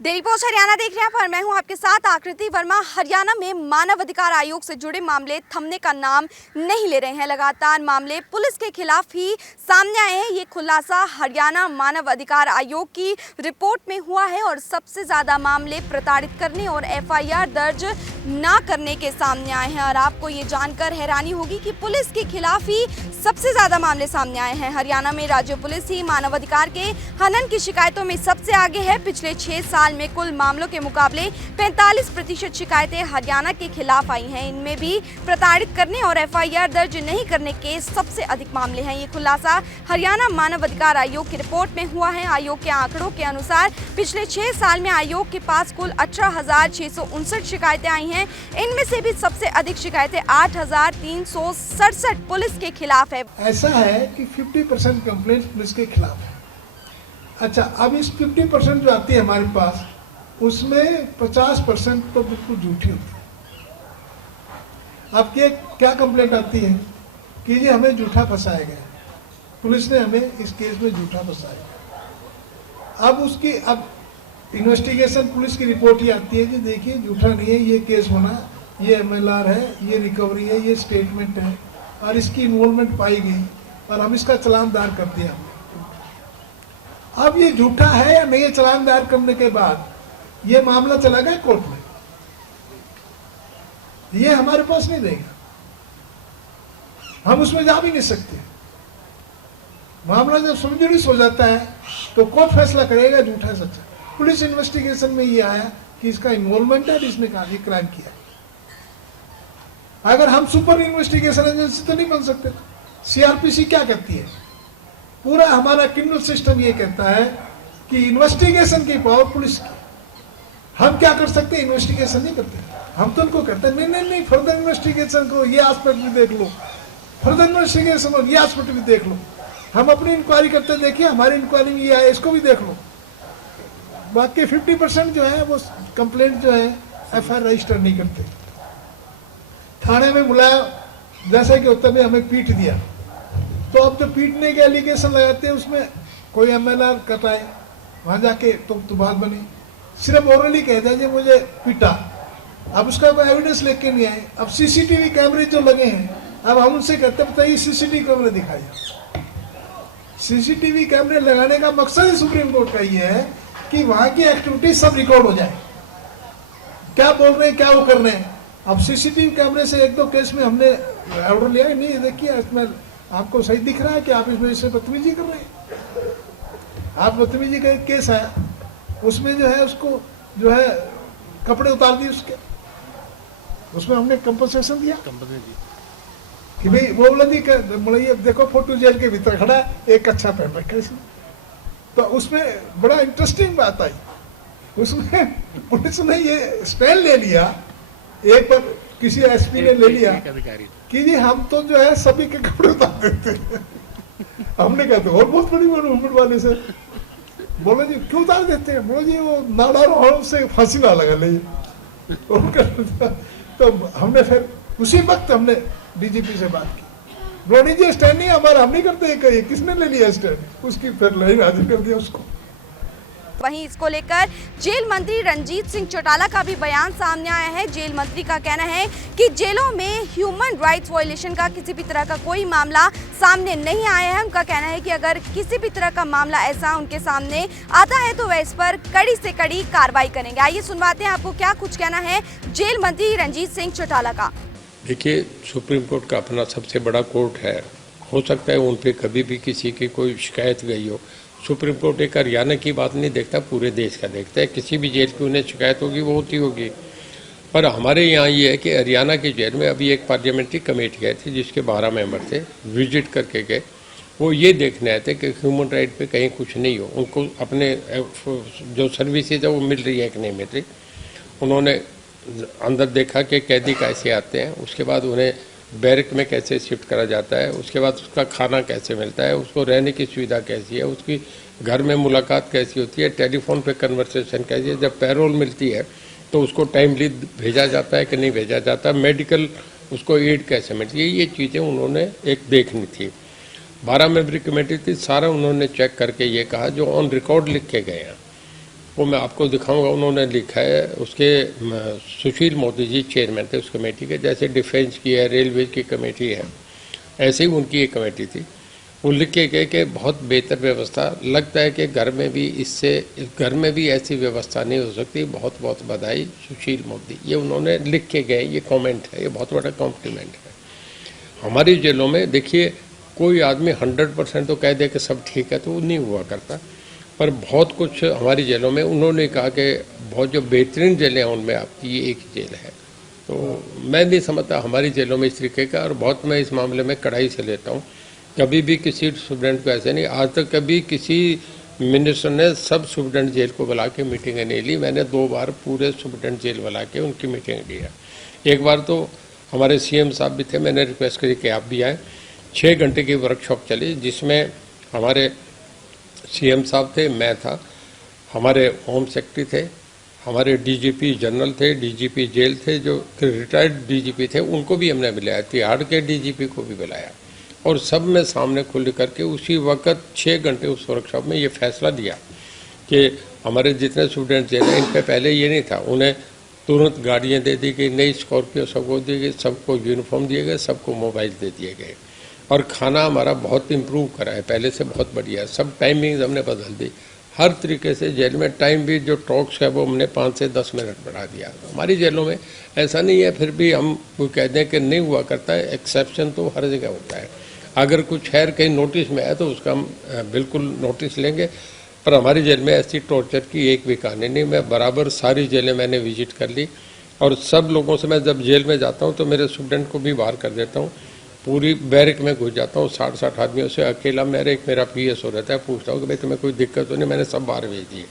Daily post Haryana देख रहे हैं पर मैं हूं आपके साथ आकृति वर्मा। हरियाणा में मानव अधिकार आयोग से जुड़े मामले थमने का नाम नहीं ले रहे हैं। लगातार मामले पुलिस के खिलाफ ही सामने आए हैं। ये खुलासा हरियाणा मानव अधिकार आयोग की रिपोर्ट में हुआ है और सबसे ज्यादा मामले प्रताड़ित करने और एफआईआर दर्ज ना करने के सामने आए हैं। और आपको ये जानकर हैरानी होगी कि पुलिस के खिलाफ ही सबसे ज्यादा मामले सामने आए हैं। हरियाणा में राज्य पुलिस ही मानवाधिकार के हनन की शिकायतों में सबसे आगे है। पिछले 6 साल में कुल मामलों के मुकाबले 45% शिकायतें हरियाणा के खिलाफ आई हैं। इनमें भी प्रताड़ित करने और एफआईआर दर्ज नहीं करने के सबसे अधिक मामले हैं। ये खुलासा हरियाणा मानव अधिकार आयोग की रिपोर्ट में हुआ है। आयोग के आंकड़ों के अनुसार पिछले 6 साल में आयोग के पास कुल 18,659 शिकायतें आई हैं। इनमें से भी सबसे अधिक शिकायतें 8,367 पुलिस के खिलाफ है। ऐसा है कि 50% कंप्लेंट पुलिस के खिलाफ है। अच्छा, अब इस 50% जो आती है हमारे पास, उसमें 50% तो बिल्कुल झूठी होती है। अब क्या कंप्लेंट आती है कि ये हमें झूठा फंसाया गया, पुलिस ने हमें इस केस में झूठा फंसाया। अब इन्वेस्टिगेशन पुलिस की रिपोर्ट ही आती है कि देखिए झूठा नहीं है, ये केस होना, ये एमएलआर है, ये रिकवरी है, ये स्टेटमेंट है और इसकी इन्वॉल्वमेंट पाई गई और हम इसका चालान दायर कर दिया। अब ये झूठा है या नहीं है, चालान दायर करने के बाद ये मामला चला गया कोर्ट में, ये हमारे पास नहीं देगा, हम उसमें जा भी नहीं सकते। मामला जब सबजुडिस हो जाता है तो कोर्ट फैसला करेगा झूठा है सच्चा। पुलिस इन्वेस्टिगेशन में ये आया कि इसका इन्वॉल्वमेंट है, इसने ये क्राइम किया। अगर हम सुपर इन्वेस्टिगेशन एजेंसी तो नहीं बन सकते। सीआरपीसी क्या कहती है, पूरा हमारा क्रिमिनल सिस्टम ये कहता है कि इन्वेस्टिगेशन की पावर पुलिस की। हम क्या कर सकते हैं, इन्वेस्टिगेशन नहीं करते, हम तो उनको कहते हैं नहीं फर्दर इन्वेस्टिगेशन को, ये एस्पेक्ट भी देख लो, फर्दर इन्वेस्टिगेशन और ये एस्पेक्ट भी देख लो। हम अपनी इंक्वायरी करते हैं, देखिए हमारी इंक्वायरी में ये आया, इसको भी देख लो। बाकी 50% जो है वो कंप्लेंट जो है एफआईआर रजिस्टर नहीं करते। थाने में बुलाया, जैसे कि उत्तर में हमें पीट दिया, तो अब जो पीटने के एलिगेशन लगाते हैं उसमें कोई एमएलआर कटाए, वहां जाके तो बात बनी। सिर्फ ओरली कह दिया मुझे पीटा, अब उसका कोई एविडेंस लेके नहीं आए। अब सीसीटीवी कैमरे जो लगे हैं, अब हम उनसे कहते बताइए सीसीटीवी कैमरे दिखाइए। सीसीटीवी कैमरे लगाने का मकसद ही सुप्रीम कोर्ट का ये है कि वहां की एक्टिविटी सब रिकॉर्ड हो जाए, क्या बोल रहे हैं, क्या वो कर रहे हैं। अब सीसीटीवी कैमरे से 1-2 केस में हमने ऑर्डर लिया, नहीं देखिए इसमें आपको सही दिख रहा है कि आप इसमें इससे बदतमीजी कर रहे हैं। आप बदतमीजी का एक केस है, उसमें जो है उसको जो है कपड़े उतार दिए उसके, उसमें हमने कंपनसेशन दिया कि भाई वो बोला जी देखो फोटो जेल के भीतर खड़ा है, एक अच्छा पहन रखा है इसने। तो उसमें बड़ा इंटरेस्टिंग बात आई, उसमें पुलिस ने ये स्टैंड ले लिया, एक पर किसी एसपी ने ले लिया कि जी हम तो जो है सभी के कपड़े उतार देते हैं। हमने कहा तो और बहुत बड़ी मूवमेंट वाले से बोले जी क्यों उतार देते हैं, बोले जी वो नाड़ा रोहड़ से फांसी ना लगा ले। तो हमने फिर उसी वक्त हमने डीजीपी से बात की, बोले जी स्टैंड नहीं हमारा, हम नहीं करते, किसने ले लिया स्टैंड, उसकी फिर लाइन हाजिर कर दिया उसको। वहीं इसको लेकर जेल मंत्री रणजीत सिंह चौटाला का भी बयान सामने आया है। जेल मंत्री का कहना है कि जेलों में ह्यूमन राइट्स वायलेशन का किसी भी तरह का कोई मामला सामने नहीं आया है। उनका कहना है कि अगर किसी भी तरह का मामला ऐसा उनके सामने आता है तो वह इस पर कड़ी से कड़ी कार्रवाई करेंगे। आइए सुनवाते हैं आपको क्या कुछ कहना है जेल मंत्री रणजीत सिंह चौटाला का। देखिए, सुप्रीम कोर्ट का अपना सबसे बड़ा कोर्ट है, हो सकता है उन पर कभी भी किसी की कोई शिकायत गई हो। सुप्रीम कोर्ट एक हरियाणा की बात नहीं देखता, पूरे देश का देखता है। किसी भी जेल की उन्हें शिकायत होगी वो होती होगी। पर हमारे यहाँ ये है कि हरियाणा की जेल में अभी एक पार्लियामेंट्री कमेटी गए थे जिसके 12 मेंबर थे, विजिट करके गए। वो ये देखने आए थे कि ह्यूमन राइट पे कहीं कुछ नहीं हो, उनको अपने जो सर्विसेज है वो मिल रही है कि नहीं मिल रही। उन्होंने अंदर देखा कि कैदी कैसे आते हैं, उसके बाद उन्हें बैरक में कैसे शिफ्ट करा जाता है, उसके बाद उसका खाना कैसे मिलता है, उसको रहने की सुविधा कैसी है, उसकी घर में मुलाकात कैसी होती है, टेलीफोन पे कन्वर्सेशन कैसी है, जब पैरोल मिलती है तो उसको टाइमली भेजा जाता है कि नहीं भेजा जाता, मेडिकल उसको एड कैसे मिलती है, ये चीज़ें उन्होंने एक देखनी थी। 12 मेंबरी कमेटी थी, सारा उन्होंने चेक करके ये कहा जो ऑन रिकॉर्ड लिख के गए हैं वो मैं आपको दिखाऊंगा। उन्होंने लिखा है, उसके सुशील मोदी जी चेयरमैन थे उस कमेटी के। जैसे डिफेंस की है, रेलवे की कमेटी है, ऐसे ही उनकी एक कमेटी थी। वो लिख के गए कि बहुत बेहतर व्यवस्था, लगता है कि घर में भी ऐसी व्यवस्था नहीं हो सकती। बहुत बहुत बधाई सुशील मोदी, ये उन्होंने लिख के गए। ये कमेंट है, ये बहुत बड़ा कॉम्प्लीमेंट है। हमारी जेलों में देखिए, कोई आदमी 100% तो कह दे कि सब ठीक है, तो वो नहीं हुआ करता। पर बहुत कुछ हमारी जेलों में उन्होंने कहा कि बहुत जो बेहतरीन जेलें हैं उनमें आपकी ये एक जेल है। तो मैं नहीं समझता हमारी जेलों में इस तरीके का, और बहुत मैं इस मामले में कड़ाई से लेता हूँ। कभी भी किसी स्टूडेंट को ऐसे नहीं, आज तक कभी किसी मिनिस्टर ने सब स्टूडेंट जेल को बुला के मीटिंगें नहीं ली। मैंने 2 बार पूरे स्टूडेंट जेल बुला के उनकी मीटिंग ली है। एक बार तो हमारे सीएम साहब भी थे, मैंने रिक्वेस्ट करी कि आप भी आएँ। 6 घंटे की वर्कशॉप चली, जिसमें हमारे सीएम साहब थे, मैं था, हमारे होम सेक्रेटरी थे, हमारे डीजीपी जनरल थे, डीजीपी जेल थे, जो रिटायर्ड डीजीपी थे उनको भी हमने बुलाया, तिहाड़ के डीजीपी को भी बुलाया, और सब में सामने खुल करके उसी वक्त 6 घंटे उस वर्कशॉप में ये फैसला दिया कि हमारे जितने स्टूडेंट जेल हैं, इन पे पहले ये नहीं था, उन्हें तुरंत गाड़ियाँ दे दी गई, नई स्कॉर्पियो सबको दी गई, सबको यूनिफॉर्म दिए गए, सबको मोबाइल दे दिए गए। और खाना हमारा बहुत इम्प्रूव करा है, पहले से बहुत बढ़िया है। सब टाइमिंग्स हमने बदल दी, हर तरीके से। जेल में टाइम भी जो टॉक्स है वो हमने 5 से 10 मिनट बढ़ा दिया। हमारी जेलों में ऐसा नहीं है, फिर भी हम कोई कह दें कि नहीं हुआ करता है, एक्सेप्शन तो हर जगह होता है। अगर कुछ खैर कहीं नोटिस में है तो उसका हम बिल्कुल नोटिस लेंगे, पर हमारी जेल में ऐसी टॉर्चर की एक भी कहानी नहीं। मैं बराबर सारी जेलें मैंने विजिट कर ली, और सब लोगों से मैं जब जेल में जाता हूँ तो मेरे स्टूडेंट को भी बाहर कर देता हूँ। पूरी बैरक में घुस जाता हूँ 60-60 आदमियों से, अकेला मेरा PSO रहता है, पूछता हूँ कि भाई तुम्हें कोई दिक्कत तो नहीं, मैंने सब बाहर भेज दिए।